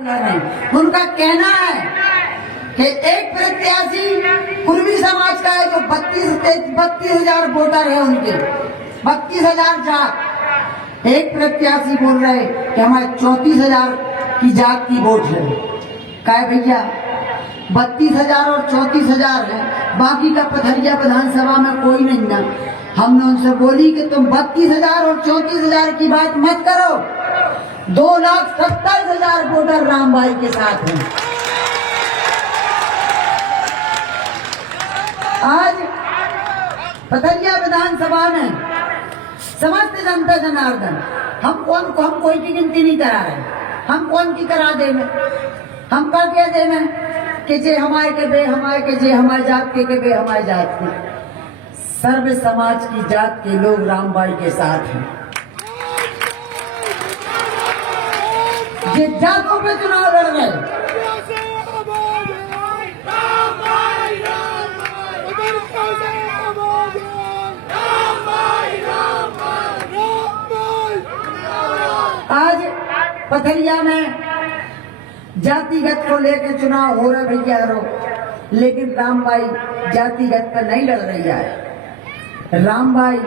उनका कहना है कि एक प्रत्याशी कुर्मी समाज का है जो 32,000 वोटर है उनके 32,000 जात। एक प्रत्याशी बोल रहे कि हमारे 34,000 की जात की वोट है। क्या भैया 32,000 और 34,000 है, बाकी का पथरिया विधानसभा में कोई नहीं ना। हमने उनसे बोली कि तुम 32,000 और 34,000 की बात मत करो, 2,70,000 वोटर रामबाई के साथ हैं। आज पथरिया विधानसभा में समस्त जनता जनार्दन हम कोई की गिनती नहीं करा रहे, हम कौन की करा देंगे। हम का कह देना कि जे हमारे के बे हमारे के, जे हमारे जात के बे हमारे जात के। सर्व समाज की जात के लोग रामबाई के साथ हैं। ये जातों पे चुनाव लड़ रहे, आज पथरिया में जातिगत को लेकर चुनाव हो रहा भैया रो, लेकिन रामबाई जातिगत पर नहीं लड़ रही है। रामबाई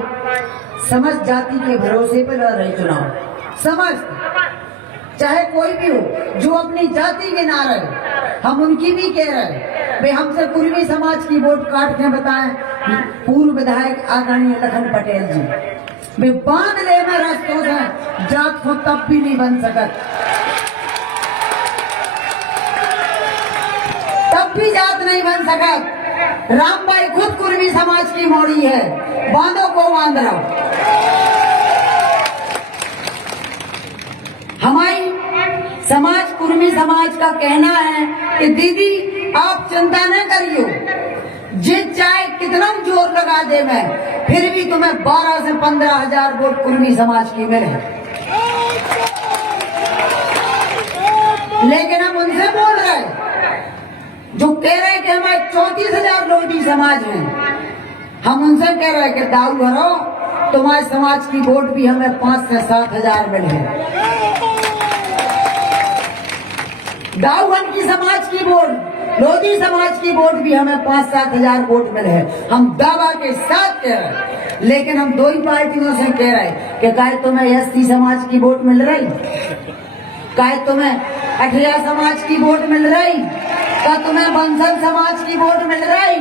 समस्त जाति के भरोसे पर लड़ रही चुनाव। समस्त चाहे कोई भी हो जो अपनी जाति के ना रहे, हम उनकी भी कह रहे वे हमसे कुर्मी समाज की वोट काट के बताएं। पूर्व विधायक आदरणीय लखन पटेल जी वे बांध ले में रास्तों से जात को तब भी नहीं बन सकत, तब भी जात नहीं बन सकत। रामबाई खुद कुर्मी समाज की मोड़ी है, बांधो को बांध रहा। हमारी समाज कुर्मी समाज का कहना है कि दीदी आप चिंता न करियो, जिस चाहे कितना जोर लगा दे मैं, फिर भी तुम्हें 12 से 15,000 वोट कुर्मी समाज की मिले। लेकिन हम उनसे बोल रहे जो कह रहे कि हमारे 34,000 लोधी समाज हैं, हम उनसे कह रहे कि दाऊ भरो, तुम्हारे समाज की वोट भी हमें 5 से 7,000 मिले। दाऊगन की समाज की वोट, लोधी समाज की वोट भी हमें 5-7,000 वोट मिले हैं। हम दावा के साथ कह रहे हैं, लेकिन हम दो ही पार्टियों से कह रहे हैं कि क्या तुम्हें एसटी समाज की वोट मिल रही, क्या तुम्हें अठिया समाज की वोट मिल रही, क्या तुम्हें बंसल समाज की वोट मिल रही।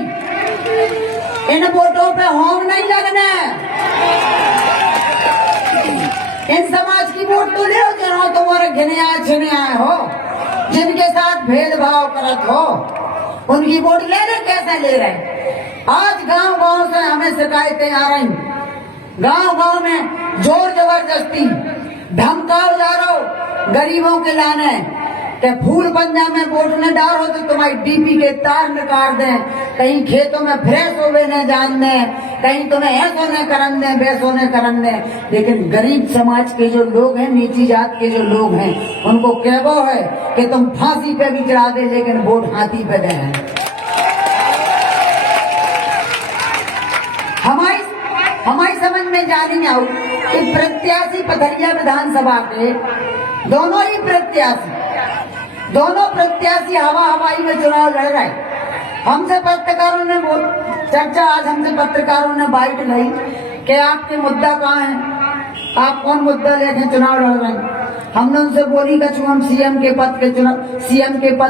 इन वोटों पे होम नहीं लगना, इन समाज की वोट तो ले हो तुम्हारे घिने आए छिने आए हो, जिनके साथ भेदभाव करत हो, उनकी वोट ले रहे। कैसे ले रहे? आज गांव गांव से हमें शिकायतें आ रही, गांव गांव में जोर जबरदस्ती धमकाओ जा रहा हो गरीबों के लाने के फूल पंजा में वोट न डालो तो तुम्हारी डीपी के तार निकाल दें, कहीं खेतों में फ्रेश होवे न जान दें, कहीं तुम्हें ऐसो न करन दें, वैसो न करन दें। लेकिन गरीब समाज के जो लोग हैं, नीची जात के जो लोग हैं, उनको कहवो है कि तुम फांसी पे भी चढ़ा दे, लेकिन वोट हाथी पे दे। हमारी समझ में जाने में आओ कि प्रत्याशी पथरिया विधानसभा के दोनों प्रत्याशी हवाई में चुनाव लड़ रहे। हमसे पत्रकारों ने चर्चा, आज हमसे पत्रकारों ने बाइट ली कि आपके मुद्दा कहाँ है, आप कौन मुद्दा लेके चुनाव लड़ रहे हैं। हमने उनसे बोली कि हम सीएम के पद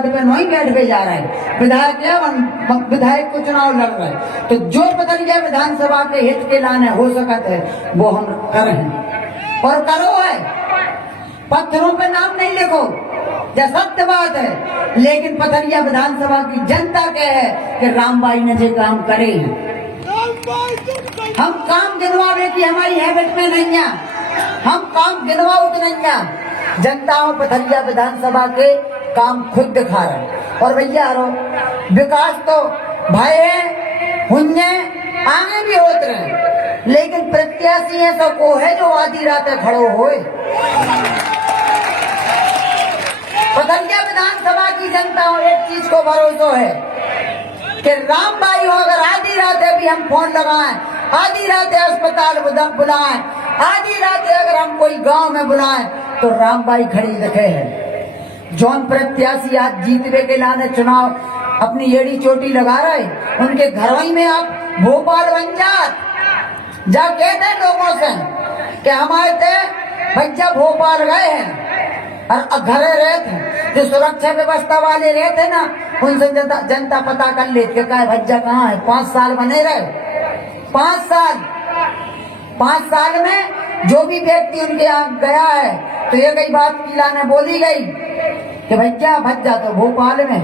पे नहीं बैठ जा रहे हैं, विधायक को चुनाव लड़ रहे हैं। तो जो पथरिया विधानसभा के हित के लाने हो सकता है वो हम करें और करो है। पत्थरों पे नाम नहीं लिखो, यह सत्य बात है, लेकिन पथरिया विधानसभा की जनता कह है कि रामबाई ने जो काम करे हैं। हम काम गिनवावे की हमारी हैबिट में नहीं है, हम काम गिनवाओ नहीं है। जनता पथरिया विधानसभा के काम खुद दिखा रहे। और भैया विकास तो भाई हुन्ने आगे भी होते रहे, लेकिन प्रत्याशी ऐसा को है जो आधी रात खड़ो होए। पथरिया विधानसभा की जनता एक चीज को भरोसा है कि रामबाई हो, अगर आधी रात भी हम फोन लगाएं, आधी रात अस्पताल बुलाएं, आधी रात अगर हम कोई गांव में बुलाएं, तो रामबाई खड़ी दिखे है। जौन प्रत्याशी आज जीतवे के लाने चुनाव अपनी एड़ी चोटी लगा रहे, उनके घर में आप भोपाल बन जा कहते लोगों से कि हमारे थे भैया भोपाल गए हैं और घरे रहते, जो सुरक्षा व्यवस्था वाले रहते ना, उनसे जनता पता कर लेती है भैया कहाँ है। 5 साल बने रहे, 5 साल में जो भी व्यक्ति उनके यहाँ गया है तो ये कई बात की लाने बोली गई कि भैया तो भोपाल में,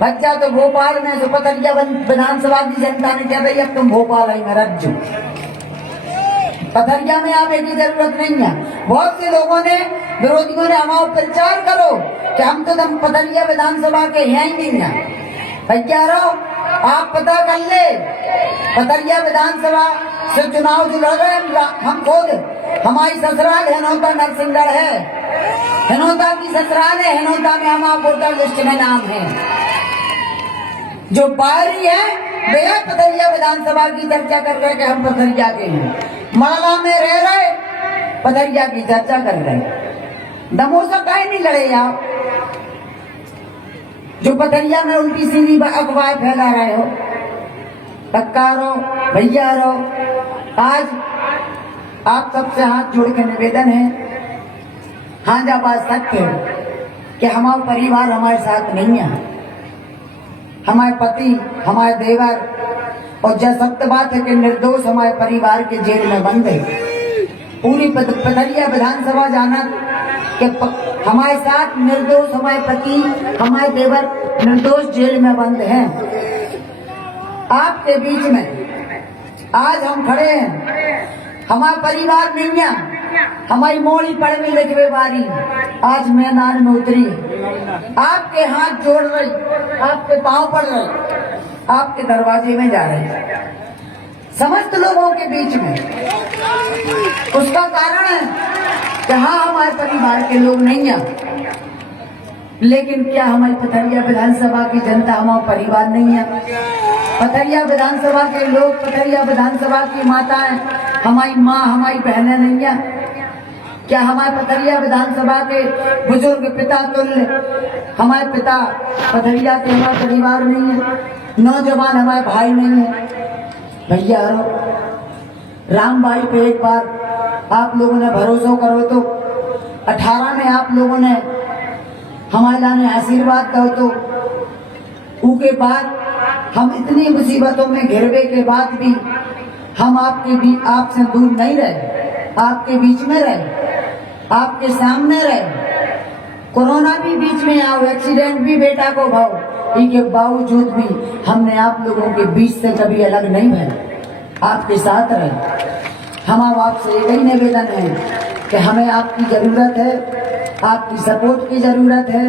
भैया तो भोपाल में। तो पतरिया विधानसभा की जनता ने कहा भाई अब तुम भोपाल आई में रख जो, पथरिया में आने की जरूरत नहीं है। बहुत से लोगों ने, विरोधियों ने हमारा प्रचार करो कि हम तो पथरिया विधानसभा के हैं ही नहीं है। भैया रहो, आप पता कर ले, पथरिया विधानसभा से चुनाव जो लड़ रहे हम खुद, हमारी ससुराल हिनौता नरसिंहगढ़ है, हिनौता की ससुराल है, हिनौता में हमारा वोटर लिस्ट में नाम है। जो पारी है वे पथरिया विधानसभा की चर्चा कर रहे कि हम पथरिया के हैं, माला में रह रहे पथरिया की चर्चा कर रहे। दमोसा काहे नहीं लड़े आप जो पथरिया में उल्टी सीधी अफवाह फैला रहे हो। पक्का रहो, भैया रहो। आज आप सबसे हाथ जोड़ के निवेदन है, हाँ जा बात सत्य है कि हमारा परिवार हमारे साथ नहीं है, हमारे पति, हमारे देवर, और जब सत्य बात है कि निर्दोष हमारे परिवार के जेल में बंद है। पूरी पथरिया विधानसभा जाना कि हमारे साथ निर्दोष हमारे पति, हमारे देवर निर्दोष जेल में बंद हैं। आपके बीच में आज हम खड़े हैं, हमारा परिवार नहीं है, हमारी मोड़ी पड़ में लिखवे बारी आज मैदान में उतरी, आपके हाथ जोड़ रही, आपके पांव पड़ रहे, आपके दरवाजे में जा रहे समस्त लोगों के बीच में। उसका कारण है कि हाँ हमारे परिवार के लोग नहीं हैं, लेकिन क्या हमारी पथरिया विधानसभा की जनता हमारा परिवार नहीं है? पथरिया विधानसभा के लोग, पथरिया विधानसभा की माताएं हमारी माँ, हमारी बहनें नहीं है? क्या हमारे पथरिया विधानसभा के बुजुर्ग पिता तुल्य हमारे पिता पथरिया के हमारा परिवार नहीं है? नौजवान हमारे भाई नहीं है? भैया राम भाई पे एक बार आप लोगों ने भरोसा करो तो 18 में आप लोगों ने हमारे लाने आशीर्वाद दो तो उसके बाद हम इतनी मुसीबतों में घिरवे के बाद भी हम आपसे दूर नहीं रहे, आपके बीच में रहे, आपके सामने रहे। कोरोना भी बीच में आओ, एक्सीडेंट भी बेटा को भाव, इसके बावजूद भी हमने आप लोगों के बीच से कभी अलग नहीं भरे, आपके साथ रहे। हमारा आपसे यही निवेदन है कि हमें आपकी जरूरत है, आपकी सपोर्ट की जरूरत है,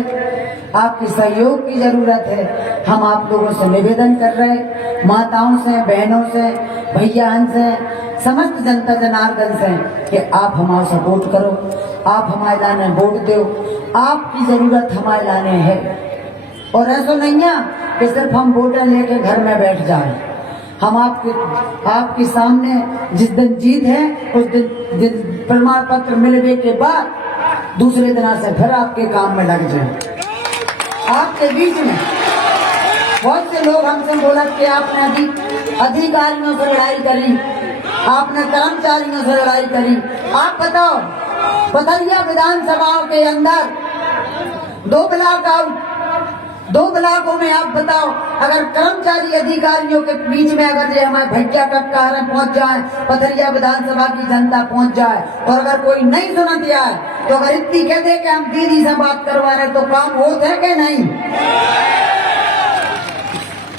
आपके सहयोग की जरूरत है। हम आप लोगों से निवेदन कर रहे हैं, माताओं से, बहनों से, भैयान से, समस्त जनता जनार्दन से कि आप हमारा सपोर्ट करो, आप हमारे लाने वोट दो, आपकी जरूरत हमारे लाने है। और ऐसा नहीं है कि सिर्फ हम वोटर लेके घर में बैठ जाए। हम आपके सामने जिस दिन जीत है उस दिन प्रमाण पत्र मिलने के बाद दूसरे दिन से फिर आपके काम में लग जाए। आपके बीच में बहुत से लोग हमसे बोला कि आपने अधिकारियों से लड़ाई करी, आपने कर्मचारियों से लड़ाई करी। आप बताओ, पथरिया विधानसभा के अंदर 2 ब्लॉक आउट, 2 ब्लॉकों में आप बताओ, अगर कर्मचारी अधिकारियों के बीच में अगर ये हमारे भैया टक्कर पहुंच जाए, पथरिया विधानसभा की जनता पहुंच जाए, और अगर कोई नहीं सुन दिया है तो अगर इतनी कहते कि हम दीदी से बात करवा रहे तो काम होता है कि नहीं?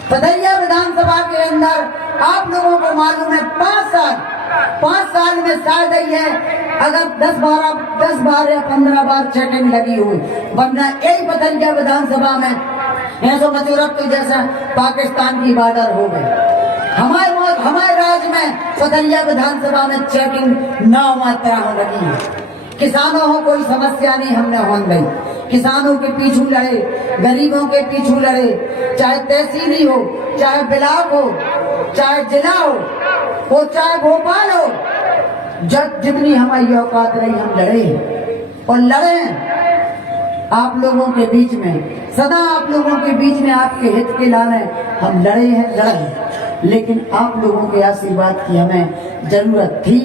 पथरिया विधानसभा के अंदर आप लोगों को मालूम है 5 साल में शायद ही है अगर 10 बार या 15 बार चेकिंग लगी हुई, वरना एक पथरिया विधानसभा में ऐसा मचुरत तो जैसा पाकिस्तान की बॉर्डर हो गई। हमारे राज्य में पथरिया विधानसभा में चेकिंग 9 मात्रा हो लगी है। किसानों को कोई समस्या नहीं हमने होने दी, किसानों के पीछू लड़े, गरीबों के पीछू लड़े, चाहे तहसीली हो, चाहे ब्लॉक हो, चाहे जिला हो, चाहे भोपाल हो, जब जितनी हमारी औकात रही हम लड़े और लड़े। आप लोगों के बीच में, सदा आप लोगों के बीच में आपके हित के लाने हम लड़े हैं। लेकिन आप लोगों के आशीर्वाद की हमें जरूरत थी,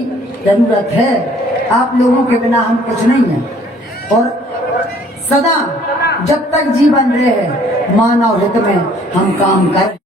जरूरत है। आप लोगों के बिना हम कुछ नहीं है। और सदा जब तक जीवन रहे मानव हित में हम काम करें।